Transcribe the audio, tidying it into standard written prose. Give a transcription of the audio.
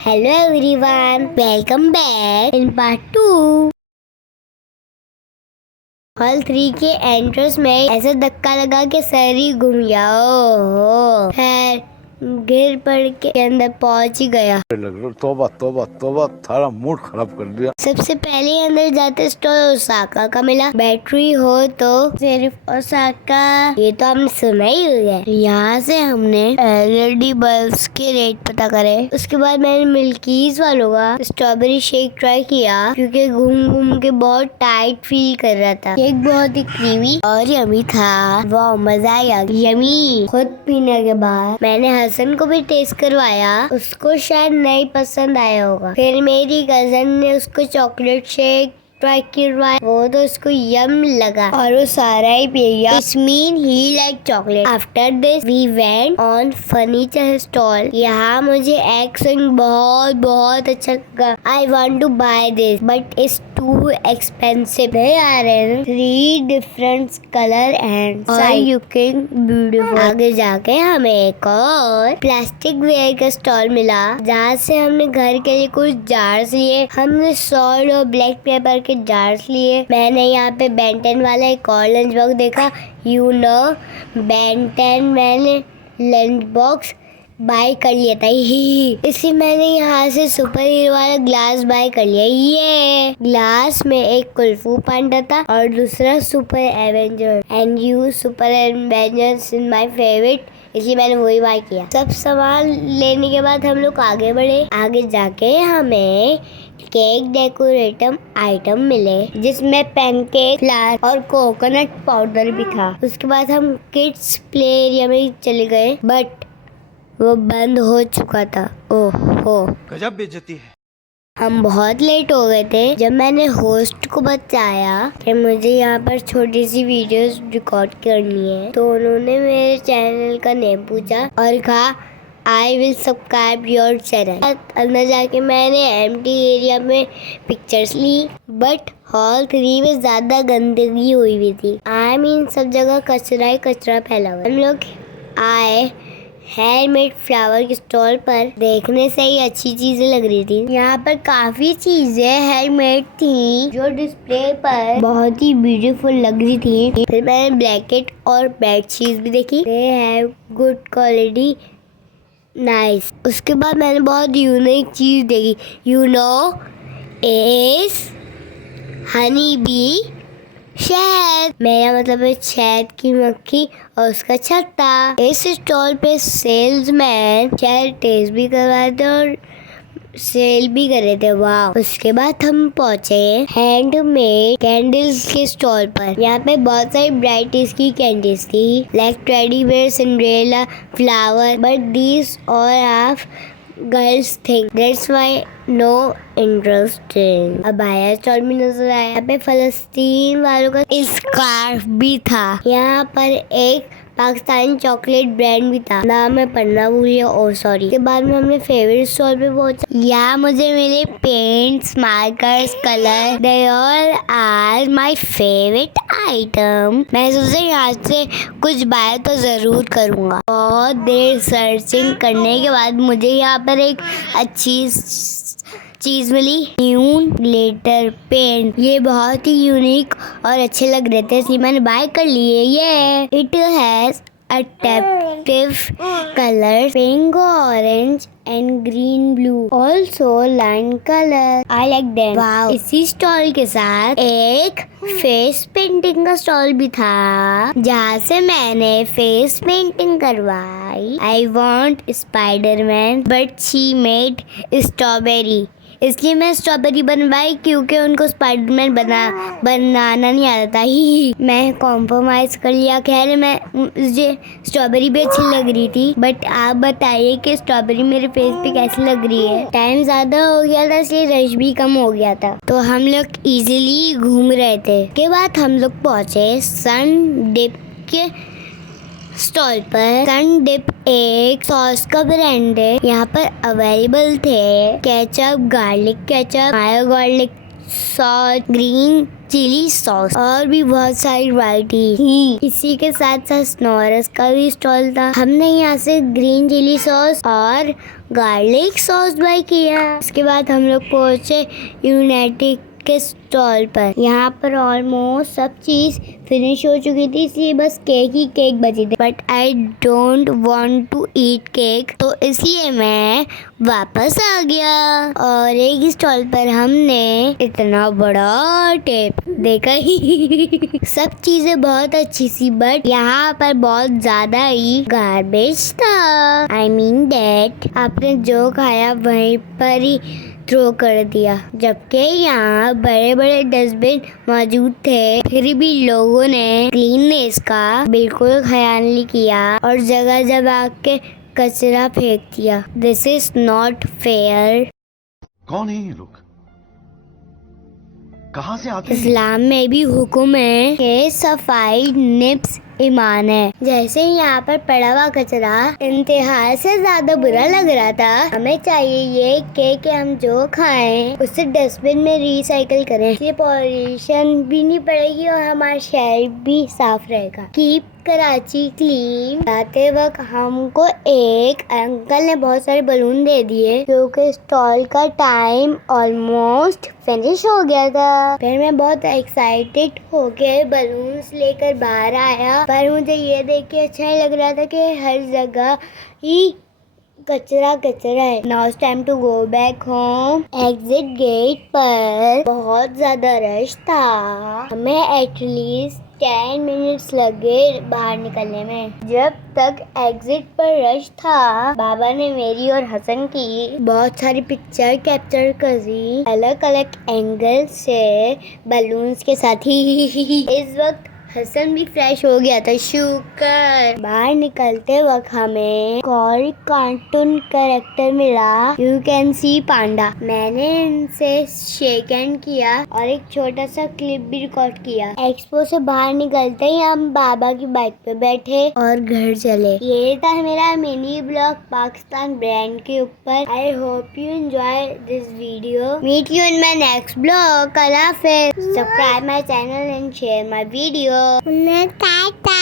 Hello everyone, welcome back in part 2। Hall 3 के entrance में ऐसा धक्का लगा कि सर ही घूम गया। ओहो, खैर गिर पड़ के अंदर पहुंच ही गया। तोबा तोबा तोबा, थारा मूड खराब कर दिया। सबसे पहले अंदर जाते स्टोर ओसाका का मिला। बैटरी हो तो सिर्फ ओसाका, ये तो हमने सुना ही है। यहाँ से हमने LED बल्ब्स के रेट पता करे। उसके बाद मैंने मिल्कीज वालों का स्ट्रॉबेरी शेक ट्राई किया, क्योंकि घूम घूम के बहुत टाइट फील कर रहा था। केक बहुत ही क्रीमी और यमी था। वाह, मजा आया, यमी। खुद पीने के बाद मैंने हसन को भी टेस्ट करवाया, उसको शायद नहीं पसंद आया होगा। फिर मेरी कजन ने उसको चॉकलेट शेक ट्राई करवाया, वो तो उसको यम लगा और वो सारा ही पी गया। It mean he like chocolate. After this we went on furniture stall। यहाँ मुझे एग स्विंग बहुत बहुत अच्छा लगा। I want to buy this but it's too expensive। they are 3 different color and size looking beautiful। आगे जाके हमें एक और प्लास्टिक वेयर का स्टॉल मिला, जहाँ से हमने घर के लिए कुछ जार्स लिए। हमने सॉल्ट और ब्लैक पेपर के जार्स लिए। मैंने यहाँ पे बेंटन वाला एक और लंच बॉक्स देखा। बेंटन मैंने लंच बॉक्स बाय कर लिया था इसी मैंने यहाँ से सुपर हीरो वाला ग्लास बाय कर लिया। ये ग्लास में एक कुल्फू पांडा था और दूसरा super Avenger and you super Avengers in my favourite, इसलिए मैंने वही बाय किया। सब सामान लेने के बाद हम लोग आगे बढ़े। आगे जाके हमें केक डेकोरेटम आइटम मिले, जिसमें पैनकेक, फ्लावर और कोकोनट पाउडर भी था। उसके बाद हम किड्स प्ले एरिया में चले गए, बट वो बंद हो चुका था। ओहो, गजब बेइज्जती है। हम बहुत लेट हो गए थे। जब मैंने होस्ट को बताया कि मुझे यहाँ पर छोटी सी वीडियोस रिकॉर्ड करनी है, तो उन्होंने मेरे चैनल का नेम पूछा और कहा I will subscribe your channel. अंदर जाके मैंने एम्प्टी एरिया में पिक्चर्स ली, बट हॉल 3 में ज्यादा गंदगी हुई हुई थी। आई मीन सब जगह कचरा ही कचरा फैला हुआ। हम लोग आए हैंडमेड फ्लावर के स्टॉल पर। देखने से ही अच्छी चीजें लग रही थी। यहाँ पर काफी चीजें हैंडमेड थी, जो डिस्प्ले पर बहुत ही ब्यूटीफुल लग रही थी। फिर मैंने ब्लैंकेट और बेडशीट भी देखी। They have good quality, nice. उसके बाद मैंने बहुत यूनिक चीज देखी। इज हनी बी शहद। मेरा मतलब है शहद की मक्खी और उसका छत्ता। इस स्टॉल पे सेल्समैन शहद टेस्ट भी करवाए थे और सेल भी कर रहे थे। वाह। उसके बाद हम पहुंचे हैंडमेड कैंडल्स के स्टॉल पर। यहाँ पे बहुत सारी वैरायटीज की कैंडल्स थी, like teddy bear, Cinderella, flower, but these all of girls thing, that's why no interesting. अब आया स्टॉल भी नजर आया। यहाँ पे फलस्तीन वालों का स्कार्फ भी था। यहाँ पर एक पाकिस्तानी चॉकलेट ब्रांड भी था, नाम मैं पढ़ना भूल गया, और सॉरी। के बाद में हमने फेवरेट स्टॉल पे पहुंचा। यहाँ मुझे मिले paints, markers, colour, they all are my favourite item. मैं सोचा यहाँ से कुछ बाय तो जरूर करूँगा। बहुत देर सर्चिंग करने के बाद मुझे यहाँ पर एक अच्छी चीज मिली, न्यून ग्लिटर पेंट। ये बहुत ही यूनिक और अच्छे लग रहे थे, इसलिए मैंने बाय कर लिए। ये it has attractive colour, pink, orange and green, blue, also line colour. I like them. Wow. इसी स्टॉल के साथ एक फेस पेंटिंग का स्टॉल भी था, जहाँ से मैंने फेस पेंटिंग करवाई। I want Spiderman but she made strawberry, इसलिए मैं स्ट्रॉबेरी बनवाई, क्योंकि उनको स्पाइडरमैन बनाना नहीं आता था ही। मैं कॉम्प्रोमाइज कर लिया। खैर मुझे स्ट्रॉबेरी भी अच्छी लग रही थी, बट आप बताइए कि स्ट्रॉबेरी मेरे फेस पे कैसी लग रही है। टाइम ज्यादा हो गया था, इसलिए रश भी कम हो गया था, तो हम लोग इजीली घूम रहे थे। के बाद हम लोग पहुंचे सन डिप के स्टॉल पर। सन डिप एक सॉस का ब्रांड है। यहाँ पर अवेलेबल थे ketchup, garlic ketchup, mayo garlic sauce, green chilli sauce और भी बहुत सारी वैरायटी थी। इसी के साथ साथ स्नोरस का भी स्टॉल था। हमने यहाँ से ग्रीन चिली सॉस और गार्लिक सॉस बाय किया। उसके बाद हम लोग पहुँचे यूनाइटेड के स्टॉल पर। यहाँ पर ऑलमोस्ट सब चीज फिनिश हो चुकी थी, इसलिए बस केक ही केक बची थी। But I don't want to eat cake, तो इसलिए मैं वापस आ गया। और एक स्टॉल पर हमने इतना बड़ा टेप देखा ही सब चीजें बहुत अच्छी सी, बट यहाँ पर बहुत ज्यादा ही गार्बेज था। आई मीन दैट आपने जो खाया वहीं पर ही थ्रो कर दिया, जबकि यहाँ बड़े बड़े डस्टबिन मौजूद थे। फिर भी लोगों ने क्लीननेस का बिल्कुल ख्याल नहीं किया और जगह जगह के कचरा फेंक दिया। This is not fair. कौन है ये लोग? कहाँ से आते हैं? इस्लाम में भी हुक्म है कि सफाई निफ्स ईमान है। जैसे यहाँ पर पड़ा हुआ कचरा इंतहा से ज्यादा बुरा लग रहा था। हमें चाहिए ये कि हम जो खाएं उसे डस्टबिन में रिसाइकिल करें, इसलिए पॉल्यूशन भी नहीं पड़ेगी और हमारा शहर भी साफ रहेगा। Keep Karachi clean. जाते वक्त हमको एक अंकल ने बहुत सारे बलून दे दिए क्योंकि स्टॉल का टाइम ऑलमोस्ट फिनिश हो गया था। फिर मैं बहुत एक्साइटेड होके बलून्स लेकर बाहर आया, पर मुझे ये देख के अच्छा नहीं लग रहा था कि हर जगह ही कचरा कचरा है। Now it's time to go back home. Exit gate पर बहुत ज्यादा रश था। हमें एटलीस्ट 10 मिनट्स लगे बाहर निकलने में। जब तक एग्जिट पर रश था, बाबा ने मेरी और हसन की बहुत सारी पिक्चर कैप्चर कर दी अलग अलग एंगल से बलून्स के साथ ही। इस वक्त हसन भी फ्रेश हो गया था, शुक्र। बाहर निकलते वक्त हमें और कार्टून कैरेक्टर मिला। यू कैन सी पांडा। मैंने इनसे शेक हैंड किया और एक छोटा सा क्लिप भी रिकॉर्ड किया। एक्सपो से बाहर निकलते ही हम बाबा की बाइक पे बैठे और घर चले। ये था मेरा मिनी ब्लॉग पाकिस्तान ब्रांड के ऊपर। I hope you enjoy this video. Meet you in my next blog. अल्लाह हाफिज़। Subscribe my channel and share my video. Tata.